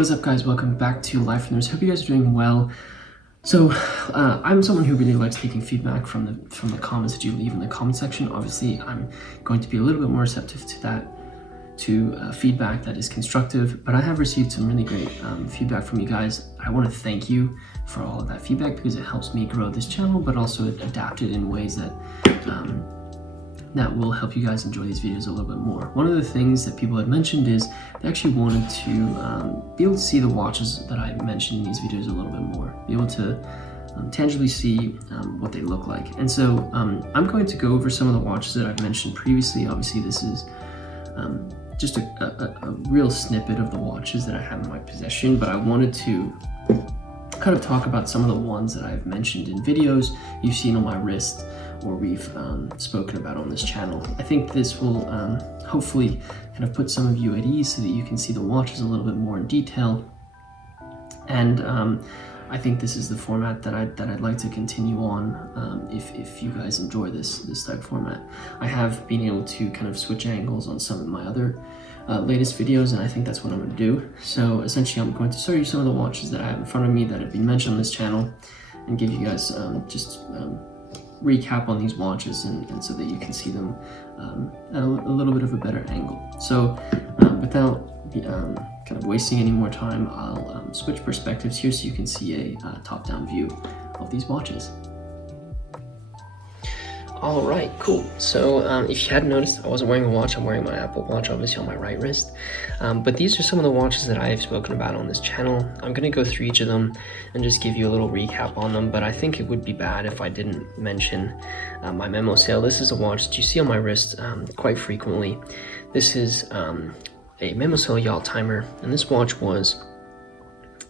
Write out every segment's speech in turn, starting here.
What is up, guys? Welcome back to Life from the Wrist. Hope you guys are doing well. So I'm someone who really likes taking feedback from the comments that you leave in the comment section. Obviously, I'm going to be a little bit more receptive to that, feedback that is constructive, but I have received some really great feedback from you guys. I want to thank you for all of that feedback because it helps me grow this channel, but also adapt it in ways that that will help you guys enjoy these videos a little bit more. One of the things that people had mentioned is they actually wanted to be able to see the watches that I mentioned in these videos a little bit more, be able to tangibly see what they look like. And so I'm going to go over some of the watches that I've mentioned previously. Obviously, this is just a real snippet of the watches that I have in my possession, but I wanted to kind of talk about some of the ones that I've mentioned in videos you've seen on my wrist or we've spoken about on this channel. I think this will hopefully kind of put some of you at ease so that you can see the watches a little bit more in detail. And I think this is the format that I'd like to continue on if you guys enjoy this type of format. I have been able to kind of switch angles on some of my other latest videos, and I think that's what I'm going to do. So essentially, I'm going to show you some of the watches that I have in front of me that have been mentioned on this channel and give you guys just recap on these watches and so that you can see them at a little bit of a better angle. So without kind of wasting any more time, I'll switch perspectives here so you can see a top-down view of these watches. All right, cool. So if you hadn't noticed, I wasn't wearing a watch. I'm wearing my Apple Watch, obviously, on my right wrist. But these are some of the watches that I have spoken about on this channel. I'm going to go through each of them and just give you a little recap on them. But I think it would be bad if I didn't mention my Memosail. This is a watch that you see on my wrist quite frequently. This is a Memosail Yacht Timer, and this watch was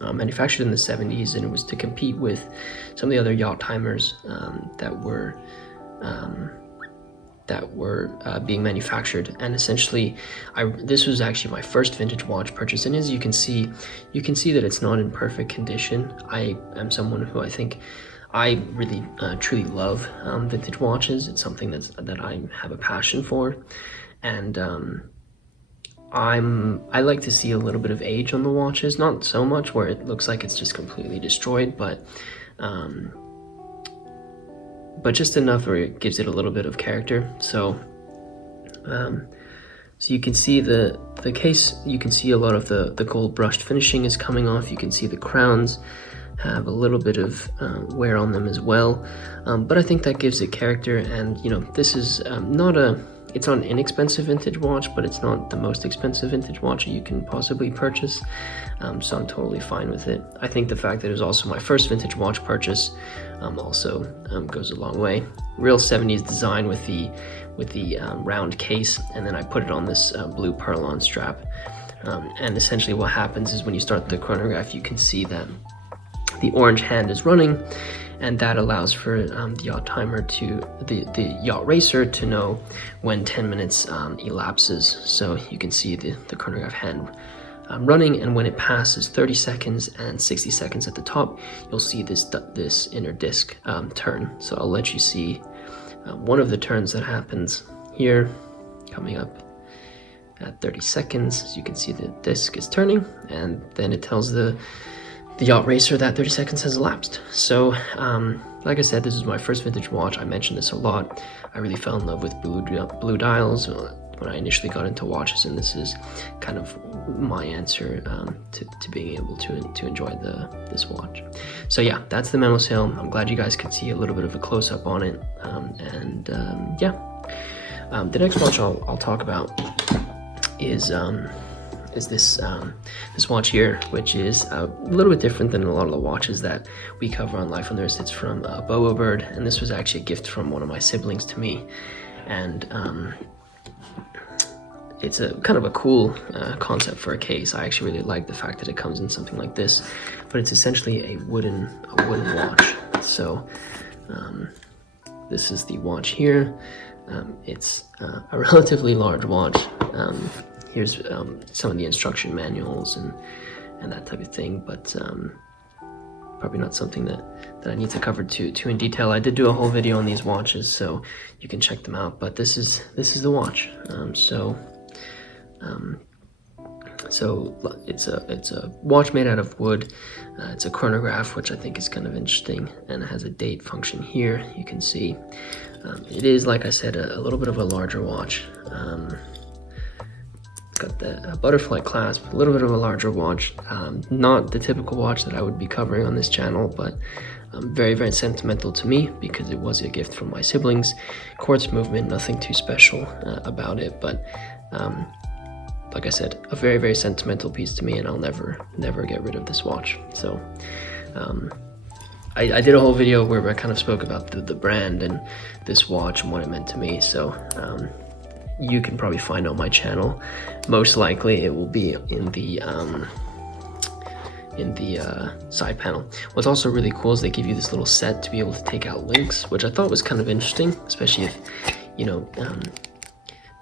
manufactured in the 70s, and it was to compete with some of the other yacht timers that were being manufactured. And essentially this was actually my first vintage watch purchase, and as you can see that it's not in perfect condition. I am someone who I think I really truly love vintage watches. It's something that I have a passion for, and I like to see a little bit of age on the watches, not so much where it looks like it's just completely destroyed, but just enough where it gives it a little bit of character. So so you can see the case, you can see a lot of the gold brushed finishing is coming off. You can see the crowns have a little bit of wear on them as well, but I think that gives it character. And you know, this is it's not an inexpensive vintage watch, but it's not the most expensive vintage watch you can possibly purchase, so I'm totally fine with it. I think the fact that it was also my first vintage watch purchase also goes a long way. Real 70s design with the round case, and then I put it on this blue Perlon strap. And essentially what happens is when you start the chronograph, you can see that the orange hand is running, and that allows for the yacht timer the yacht racer to know when 10 minutes elapses. So you can see the chronograph hand running, and when it passes 30 seconds and 60 seconds at the top, you'll see this inner disc turn. So I'll let you see one of the turns that happens here, coming up at 30 seconds. As you can see, the disc is turning, and then it tells the yacht racer that 30 seconds has elapsed. So like I said, this is my first vintage watch. I mentioned this a lot. I really fell in love with blue dials when I initially got into watches, and this is kind of my answer to being able to enjoy this watch. So yeah, that's the Memosail. I'm glad you guys could see a little bit of a close-up on it. Yeah, the next watch I'll talk about is this watch here, which is a little bit different than a lot of the watches that we cover on Life on the Wrist. It's from BoBoBird, and this was actually a gift from one of my siblings to me, and it's a kind of a cool concept for a case. I actually really like the fact that it comes in something like this, but it's essentially a wooden watch. So this is the watch here. It's a relatively large watch. Here's some of the instruction manuals and that type of thing, but probably not something that I need to cover too in detail. I did do a whole video on these watches, so you can check them out. But this is the watch. So it's a watch made out of wood. It's a chronograph, which I think is kind of interesting, and it has a date function here. You can see it is, like I said, a little bit of a larger watch. Got the butterfly clasp, a little bit of a larger watch. Not the typical watch that I would be covering on this channel, but very, very sentimental to me because it was a gift from my siblings. Quartz movement, nothing too special about it, but like I said, a very, very sentimental piece to me, and I'll never get rid of this watch. So I did a whole video where I kind of spoke about the brand and this watch and what it meant to me. So you can probably find on my channel. Most likely it will be in the side panel. What's also really cool is they give you this little set to be able to take out links, which I thought was kind of interesting, especially if, you know,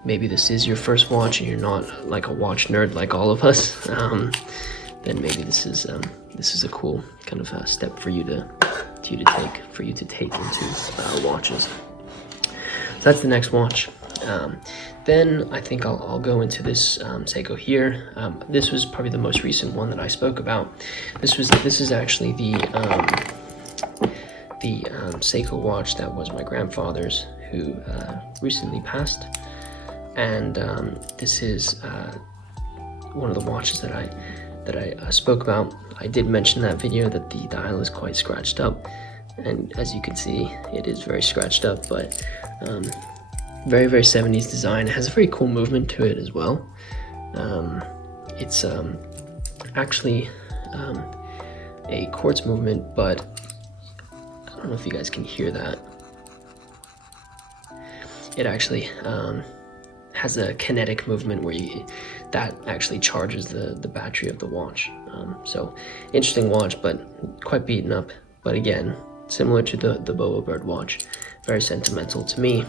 maybe this is your first watch and you're not like a watch nerd like all of us. Then maybe this is a cool kind of step for you to take into watches. So that's the next watch. Then I think I'll go into this Seiko here. This was probably the most recent one that I spoke about. This is actually the Seiko watch that was my grandfather's, who recently passed, and this is one of the watches that I spoke about. I did mention in that video that the dial is quite scratched up, and as you can see, it is very scratched up, but very, very 70s design. It has a very cool movement to it as well. It's actually a quartz movement, but I don't know if you guys can hear that. It actually has a kinetic movement where that actually charges the battery of the watch. So interesting watch, but quite beaten up. But again, similar to the BoBoBird watch, very sentimental to me.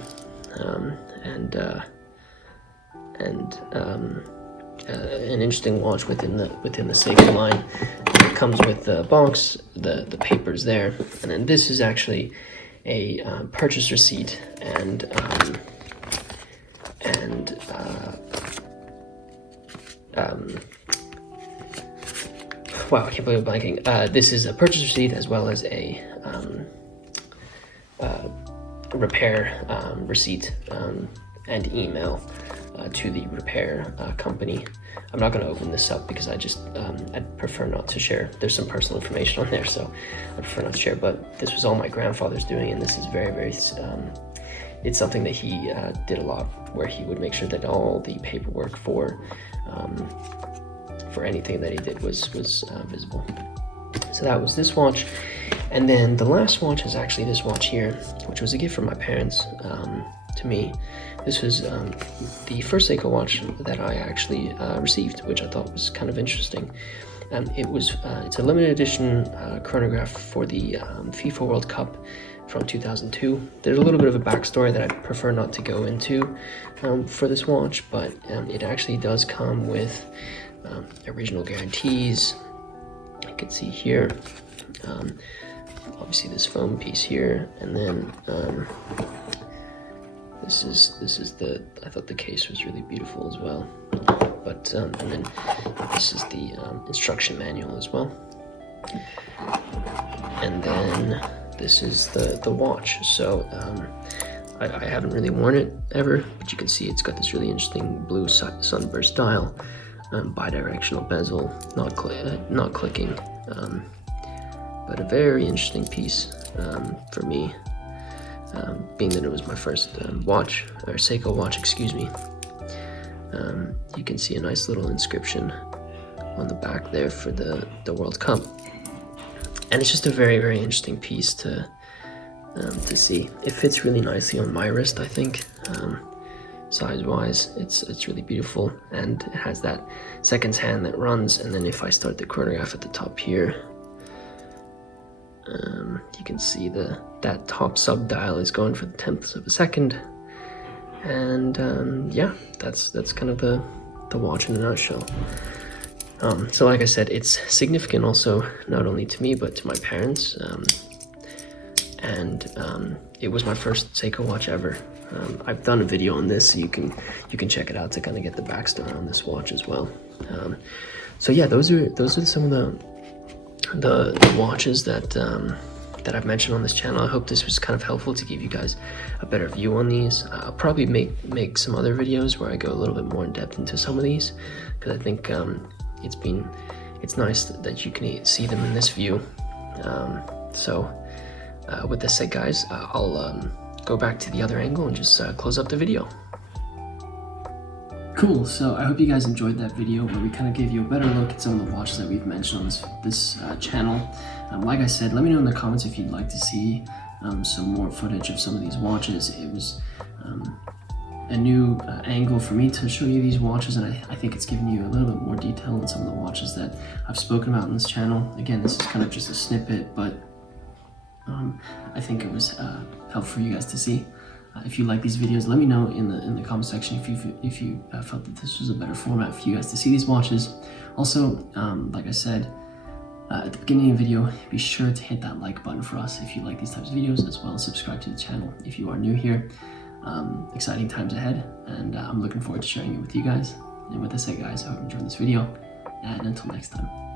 An interesting watch within the Seiko line. It comes with the box, the papers there, and then this is actually a purchase receipt and wow, I can't believe I'm blanking. This is a purchase receipt as well as a repair receipt and email to the repair company. I'm not going to open this up because I'd prefer not to share. There's some personal information on there, so I prefer not to share, but this was all my grandfather's doing, and this is very, very, it's something that he did a lot, where he would make sure that all the paperwork for anything that he did was visible. So that was this watch. And then the last watch is actually this watch here, which was a gift from my parents to me. This was the first Seiko watch that I actually received, which I thought was kind of interesting. It's a limited edition chronograph for the FIFA World Cup from 2002. There's a little bit of a backstory that I prefer not to go into for this watch, but it actually does come with original guarantees. You can see here, obviously this foam piece here, and then this is I thought the case was really beautiful as well. But and then this is the instruction manual as well, and then this is the watch. So I haven't really worn it ever, but you can see it's got this really interesting blue sunburst dial, bidirectional bezel, not clicking, but a very interesting piece for me, being that it was my first watch, or Seiko watch, excuse me. You can see a nice little inscription on the back there for the World Cup, and it's just a very, very interesting piece to see. It fits really nicely on my wrist, I think. Size-wise, it's really beautiful, and it has that seconds hand that runs. And then if I start the chronograph at the top here, you can see that top sub dial is going for the tenths of a second. And yeah, that's kind of the watch in a nutshell. So like I said, it's significant also not only to me but to my parents. and it was my first Seiko watch ever. I've done a video on this, so you can check it out to kind of get the backstory on this watch as well. So yeah, those are some of the watches that that I've mentioned on this channel. I hope this was kind of helpful to give you guys a better view on these. I'll probably make some other videos where I go a little bit more in depth into some of these, because I think it's nice that you can see them in this view. With this said, guys, I'll go back to the other angle and just close up the video. Cool, so I hope you guys enjoyed that video where we kind of gave you a better look at some of the watches that we've mentioned on this channel. Like I said, let me know in the comments if you'd like to see some more footage of some of these watches. It was a new angle for me to show you these watches, and I think it's giving you a little bit more detail on some of the watches that I've spoken about on this channel. Again, this is kind of just a snippet, but I think it was helpful for you guys to see. If you like these videos, let me know in the comment section if you felt that this was a better format for you guys to see these watches. Also, like I said at the beginning of the video, be sure to hit that like button for us if you like these types of videos, as well as subscribe to the channel if you are new here. Exciting times ahead, and I'm looking forward to sharing it with you guys. And with that said, guys, I hope you enjoyed this video, and until next time.